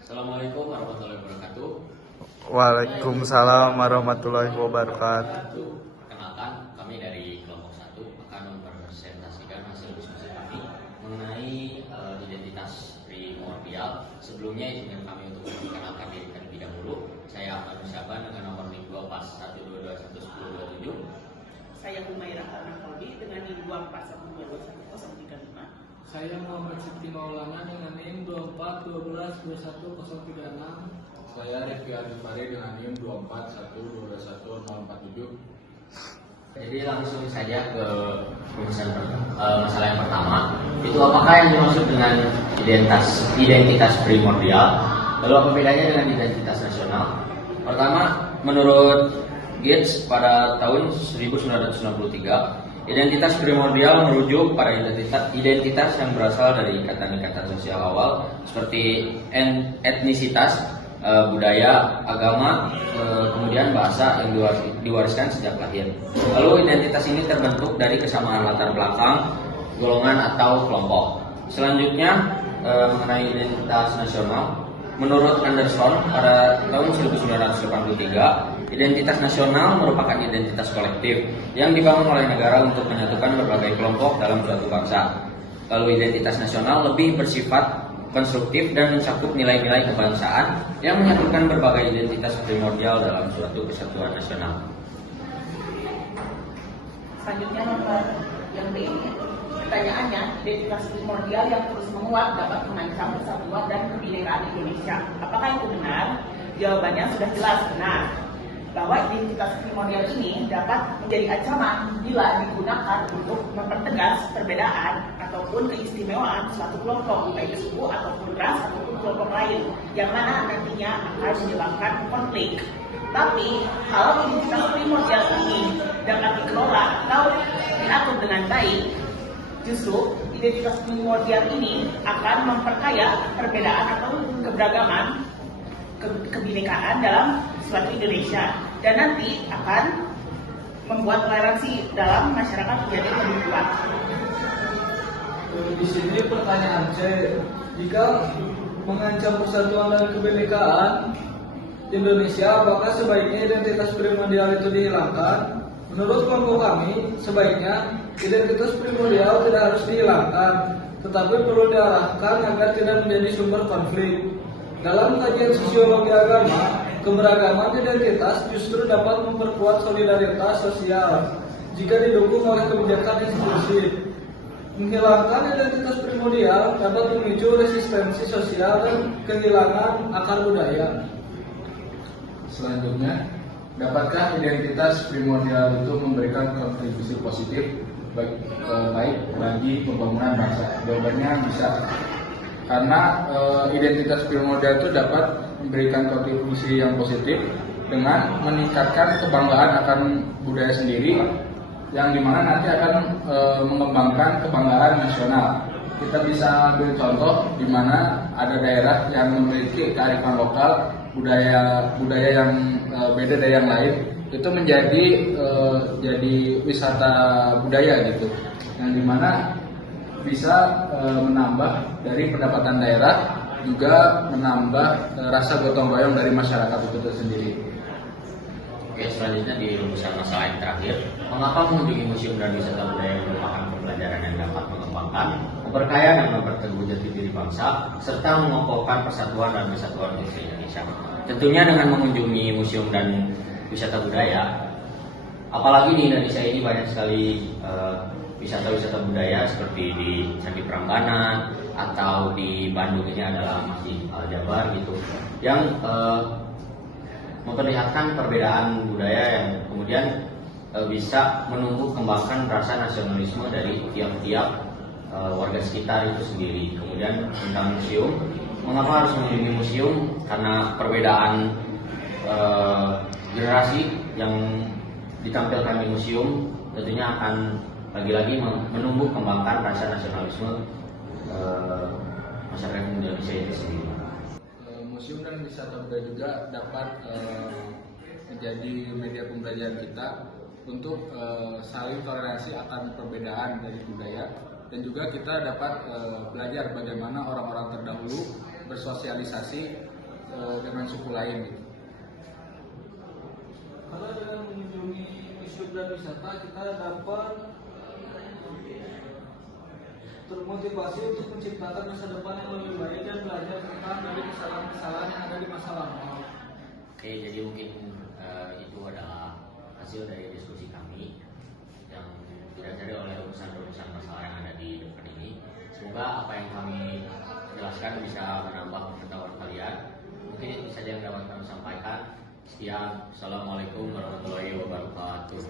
Assalamualaikum warahmatullahi wabarakatuh. Waalaikumsalam warahmatullahi wabarakatuh. Perkenalkan, kami dari kelompok 1 akan mempresentasikan hasil diskusi kami mengenai identitas primordial. Sebelumnya izinkan kami untuk memperkenalkan diri terlebih dahulu. Saya Ahmad Musyaban dengan nomor NIM 241221027. Saya Humairah Al-Nafaldi dengan NIM 241221035. Saya Muhammad Siti Maulana dengan NIM 241212036. Saya Rifki Arifari dengan NIM 241221047. Jadi langsung saja ke masalah yang pertama. Itu apakah yang dimaksud dengan identitas primordial? Lalu apa bedanya dengan identitas nasional? Pertama, menurut Gates pada tahun 1963, identitas primordial merujuk pada identitas yang berasal dari ikatan-ikatan sosial awal seperti etnisitas, budaya, agama, kemudian bahasa yang diwariskan sejak lahir. Lalu identitas ini terbentuk dari kesamaan latar belakang, golongan atau kelompok. Selanjutnya mengenai identitas nasional, menurut Anderson pada tahun 1983, identitas nasional merupakan identitas kolektif yang dibangun oleh negara untuk menyatukan berbagai kelompok dalam suatu bangsa. Lalu identitas nasional lebih bersifat konstruktif dan mencakup nilai-nilai kebangsaan yang menyatukan berbagai identitas primordial dalam suatu kesatuan nasional. Selanjutnya nomor yang B ini, pertanyaannya, identitas primordial yang terus menguat dapat mengancam persatuan dan kebinekaan Indonesia. Apakah itu benar? Jawabannya sudah jelas benar. Bahwa identitas primordial ini dapat menjadi ancaman bila digunakan untuk mempertegas perbedaan ataupun keistimewaan suatu kelompok, baik suku ataupun ras ataupun kelompok lain, yang mana nantinya akan menyebabkan konflik. Tapi kalau identitas primordial ini dapat dikelola atau diatur dengan baik, justru identitas primordial ini akan memperkaya perbedaan atau keberagaman kebinekaan dalam suatu Indonesia, dan nanti akan membuat toleransi dalam masyarakat menjadi lebih kuat. Di sini pertanyaan C, jika mengancam persatuan dan kebinekaan Indonesia, apakah sebaiknya identitas primordial itu dihilangkan? Menurut kelompok kami, sebaiknya identitas primordial tidak harus dihilangkan, tetapi perlu diarahkan agar tidak menjadi sumber konflik. Dalam kajian sosiologi agama, keberagaman identitas justru dapat memperkuat solidaritas sosial jika didukung oleh kebijakan inklusif. Menghilangkan identitas primordial dapat memicu resistensi sosial dan kehilangan akar budaya. Selanjutnya, dapatkah identitas primordial itu memberikan kontribusi positif baik bagi pembangunan bangsa? Jawabannya bisa. Karena identitas primordial itu dapat memberikan kontribusi yang positif dengan meningkatkan kebanggaan akan budaya sendiri, yang dimana nanti akan mengembangkan kebanggaan nasional. Kita bisa ambil contoh di mana ada daerah yang memiliki kearifan lokal, budaya yang beda dari yang lain, itu jadi wisata budaya gitu, yang dimana bisa menambah dari pendapatan daerah, juga menambah rasa gotong royong dari masyarakat itu sendiri. Oke, selanjutnya di rumusan masalah yang terakhir, mengapa mengunjungi museum dan wisata budaya merupakan pembelajaran yang dapat mengembangkan, memperkaya dan memperteguh jati diri bangsa, serta mengokohkan persatuan dan kesatuan bangsa Indonesia. Tentunya dengan mengunjungi museum dan wisata budaya, apalagi di Indonesia ini banyak sekali wisata-wisata budaya seperti di Candi Prambanan atau di Bandung ini adalah Masjid Al-Jabar gitu, yang memperlihatkan perbedaan budaya yang kemudian bisa menumbuh kembangkan rasa nasionalisme dari tiap-tiap warga sekitar itu sendiri. Kemudian tentang museum, mengapa harus mengunjungi museum? Karena perbedaan generasi yang ditampilkan di museum tentunya akan lagi-lagi menumbuh kembangkan rasa nasionalisme masyarakat Indonesia itu sendiri. Museum dan wisata budaya juga dapat menjadi media pembelajaran kita untuk saling toleransi akan perbedaan dari budaya, dan juga kita dapat belajar bagaimana orang-orang terdahulu bersosialisasi dengan suku lain gitu. Karena dengan mengunjungi museum dan wisata kita dapat termotivasi untuk menciptakan masa depan yang lebih baik dan belajar tentang dari kesalahan-kesalahan yang ada di masa lalu. Oke, jadi mungkin itu adalah hasil dari diskusi kami yang didasari oleh urusan-urusan masalah yang ada di depan ini. Semoga apa yang kami jelaskan bisa menambah pengetahuan kalian. Mungkin itu saja yang dapat kami sampaikan. Sekian, Assalamualaikum warahmatullahi wabarakatuh.